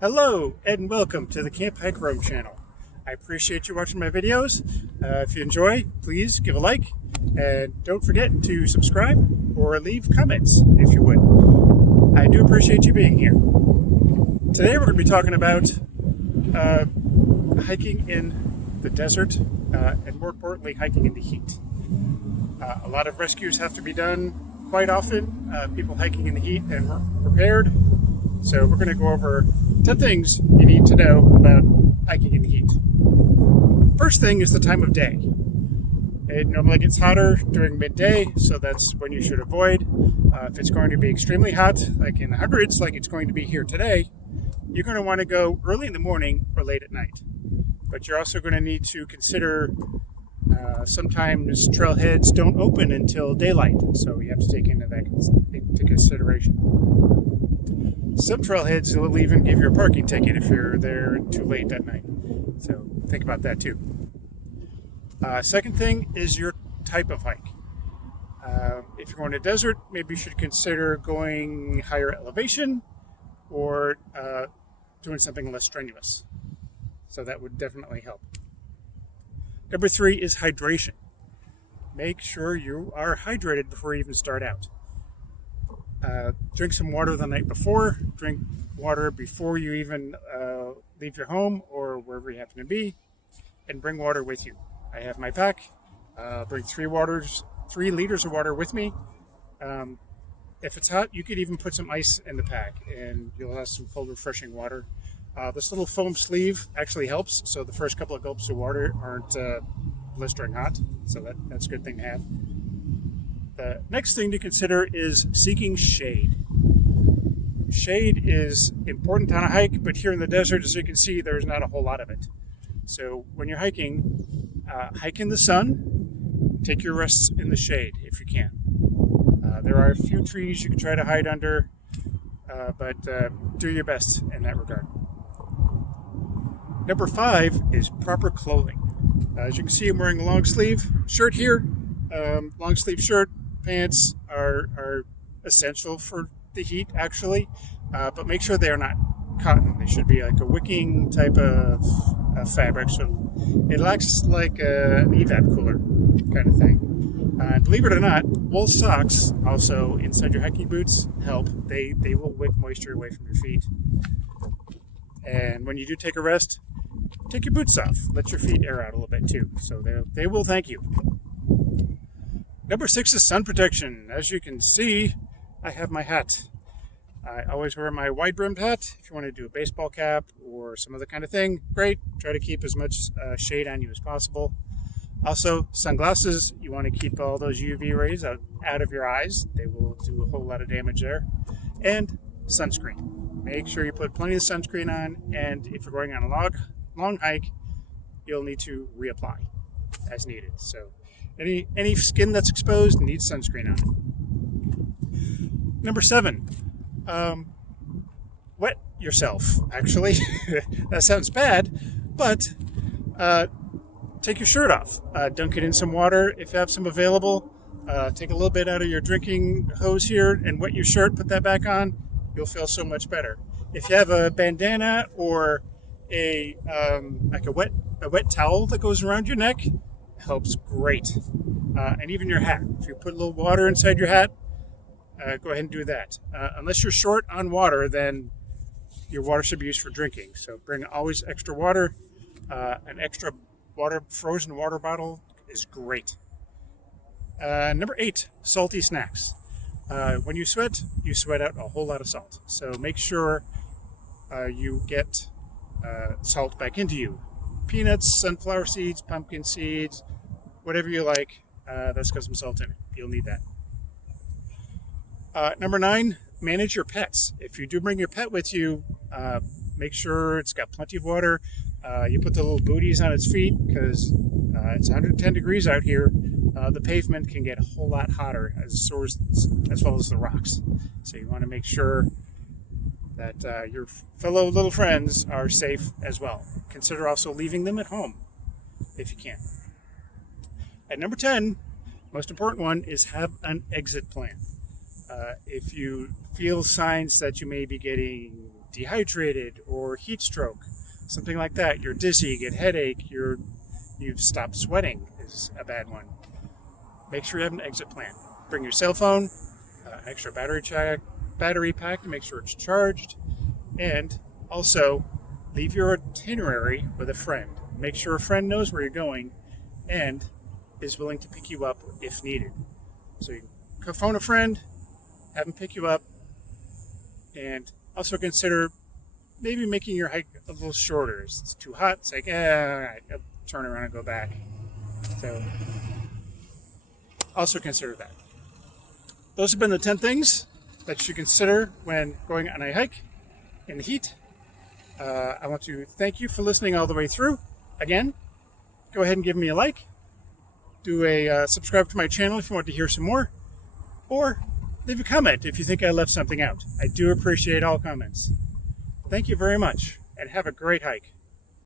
Hello and welcome to the Camp Hike Roam channel. I appreciate you watching my videos. If you enjoy, please give a like and don't forget to subscribe or leave comments if you would. I do appreciate you being here. Today we're going to be talking about hiking in the desert and more importantly hiking in the heat. A lot of rescues have to be done quite often, people hiking in the heat and weren't prepared. So we're going to go over 10 things you need to know about hiking in the heat. First thing is the time of day. It normally gets hotter during midday, so that's when you should avoid. If it's going to be extremely hot, like in the hundreds, like it's going to be here today, you're going to want to go early in the morning or late at night. But you're also going to need to consider sometimes trailheads don't open until daylight, so you have to take into consideration. Some trailheads will even give you a parking ticket if you're there too late at night. So think about that too. Second thing is your type of hike. If you're going to desert, maybe you should consider going higher elevation or doing something less strenuous. So that would definitely help. Number 3 is hydration. Make sure you are hydrated before you even start out. Drink some water the night before. Drink water before you even leave your home or wherever you happen to be, and bring water with you. I have my pack. Bring 3 liters of water with me. If it's hot, you could even put some ice in the pack, and you'll have some cold, refreshing water. This little foam sleeve actually helps, so the first couple of gulps of water aren't blistering hot. So that's a good thing to have. The next thing to consider is seeking shade. Shade is important on a hike, but here in the desert, as you can see, there's not a whole lot of it. So when you're hiking, hike in the sun, take your rests in the shade if you can. There are a few trees you can try to hide under, but do your best in that regard. Number 5 is proper clothing. As you can see, I'm wearing a long sleeve shirt here. Long sleeve shirt. Pants are essential for the heat, actually, but make sure they are not cotton. They should be like a wicking type of fabric, so it acts like an evap cooler kind of thing. Believe it or not, wool socks also inside your hiking boots help. They will wick moisture away from your feet. And when you do take a rest, take your boots off. Let your feet air out a little bit too, so they will thank you. Number 6 is sun protection. As you can see, I have my hat. I always wear my wide-brimmed hat. If you want to do a baseball cap or some other kind of thing, great. Try to keep as much shade on you as possible. Also, sunglasses. You want to keep all those UV rays out of your eyes. They will do a whole lot of damage there. And sunscreen. Make sure you put plenty of sunscreen on, and if you're going on a long hike, you'll need to reapply as needed. So any skin that's exposed needs sunscreen on it. Number 7, wet yourself, actually. That sounds bad, but take your shirt off. Dunk it in some water if you have some available. Take a little bit out of your drinking hose here and wet your shirt, put that back on. You'll feel so much better. If you have a bandana or like a wet towel that goes around your neck, helps great. And even your hat. If you put a little water inside your hat, go ahead and do that. Unless you're short on water, then your water should be used for drinking. So bring always extra water. An extra frozen water bottle is great. Number 8, salty snacks. When you sweat out a whole lot of salt. So make sure you get salt back into you. Peanuts, sunflower seeds, pumpkin seeds, whatever you like, that's got some salt in it. You'll need that. Number 9, manage your pets. If you do bring your pet with you, make sure it's got plenty of water. You put the little booties on its feet because it's 110 degrees out here. The pavement can get a whole lot hotter as well as the rocks. So you want to make sure that your fellow little friends are safe as well. Consider also leaving them at home if you can. And number 10, most important one, is have an exit plan. If you feel signs that you may be getting dehydrated or heat stroke, something like that. You're dizzy, you get headache, you've stopped sweating is a bad one. Make sure you have an exit plan. Bring your cell phone, extra battery pack to make sure it's charged, and also leave your itinerary with a friend. Make sure a friend knows where you're going and is willing to pick you up if needed. So you can phone a friend, have them pick you up, and also consider maybe making your hike a little shorter. It's too hot, it's like, all right, I'll turn around and go back. So also consider that. Those have been the 10 things that you should consider when going on a hike in the heat. I want to thank you for listening all the way through. Again, go ahead and give me a like. Do a subscribe to my channel if you want to hear some more. Or leave a comment if you think I left something out. I do appreciate all comments. Thank you very much, and have a great hike.